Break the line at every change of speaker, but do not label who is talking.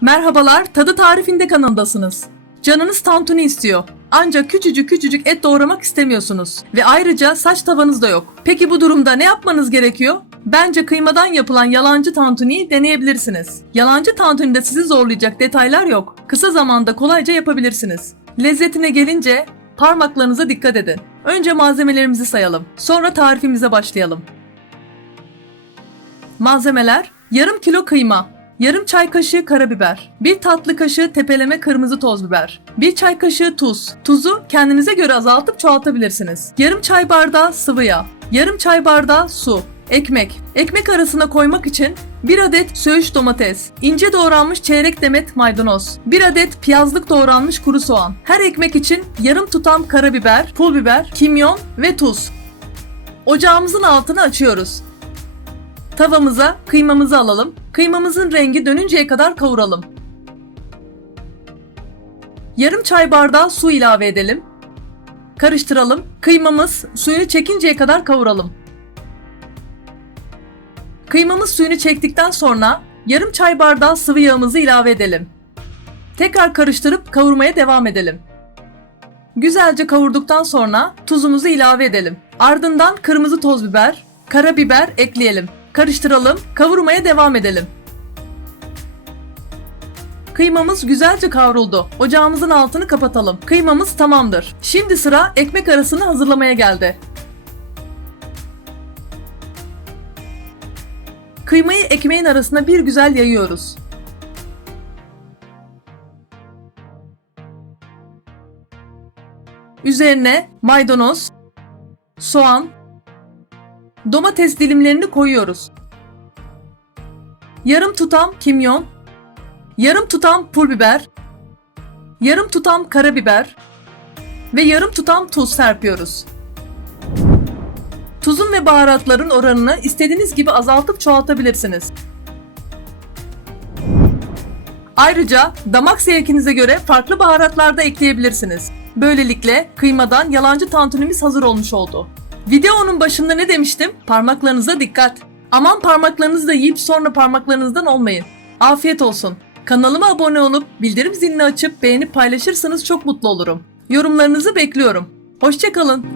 Merhabalar, Tadı Tarifinde kanalındasınız. Canınız tantuni istiyor. Ancak küçücük küçücük et doğramak istemiyorsunuz. Ve ayrıca saç tavanız da yok. Peki bu durumda ne yapmanız gerekiyor? Bence kıymadan yapılan yalancı tantuniyi deneyebilirsiniz. Yalancı tantunide sizi zorlayacak detaylar yok. Kısa zamanda kolayca yapabilirsiniz. Lezzetine gelince parmaklarınıza dikkat edin. Önce malzemelerimizi sayalım. Sonra tarifimize başlayalım. Malzemeler yarım kilo kıyma, yarım çay kaşığı karabiber, bir tatlı kaşığı tepeleme kırmızı toz biber, bir çay kaşığı tuz. Tuzu kendinize göre azaltıp çoğaltabilirsiniz. Yarım çay bardağı sıvı yağ, yarım çay bardağı su, ekmek. Ekmek arasına koymak için 1 adet söğüş domates, ince doğranmış çeyrek demet maydanoz, 1 adet piyazlık doğranmış kuru soğan. Her ekmek için yarım tutam karabiber, pul biber, kimyon ve tuz. Ocağımızın altını açıyoruz. Tavamıza kıymamızı alalım. Kıymamızın rengi dönünceye kadar kavuralım. Yarım çay bardağı su ilave edelim. Karıştıralım. Kıymamız suyunu çekinceye kadar kavuralım. Kıymamız suyunu çektikten sonra yarım çay bardağı sıvı yağımızı ilave edelim. Tekrar karıştırıp kavurmaya devam edelim. Güzelce kavurduktan sonra tuzumuzu ilave edelim. Ardından kırmızı toz biber, karabiber ekleyelim. Karıştıralım, kavurmaya devam edelim. Kıymamız güzelce kavruldu. Ocağımızın altını kapatalım. Kıymamız tamamdır. Şimdi sıra ekmek arasını hazırlamaya geldi. Kıymayı ekmeğin arasına bir güzel yayıyoruz. Üzerine maydanoz, soğan, domates dilimlerini koyuyoruz. Yarım tutam kimyon, yarım tutam pul biber, yarım tutam karabiber ve yarım tutam tuz serpiyoruz. Tuzun ve baharatların oranını istediğiniz gibi azaltıp çoğaltabilirsiniz. Ayrıca damak zevkinize göre farklı baharatlar da ekleyebilirsiniz. Böylelikle kıymadan yalancı tantunimiz hazır olmuş oldu. Videonun başında ne demiştim? Parmaklarınıza dikkat. Aman parmaklarınızı da yiyip sonra parmaklarınızdan olmayın. Afiyet olsun. Kanalıma abone olup bildirim zilini açıp beğenip paylaşırsanız çok mutlu olurum. Yorumlarınızı bekliyorum. Hoşçakalın.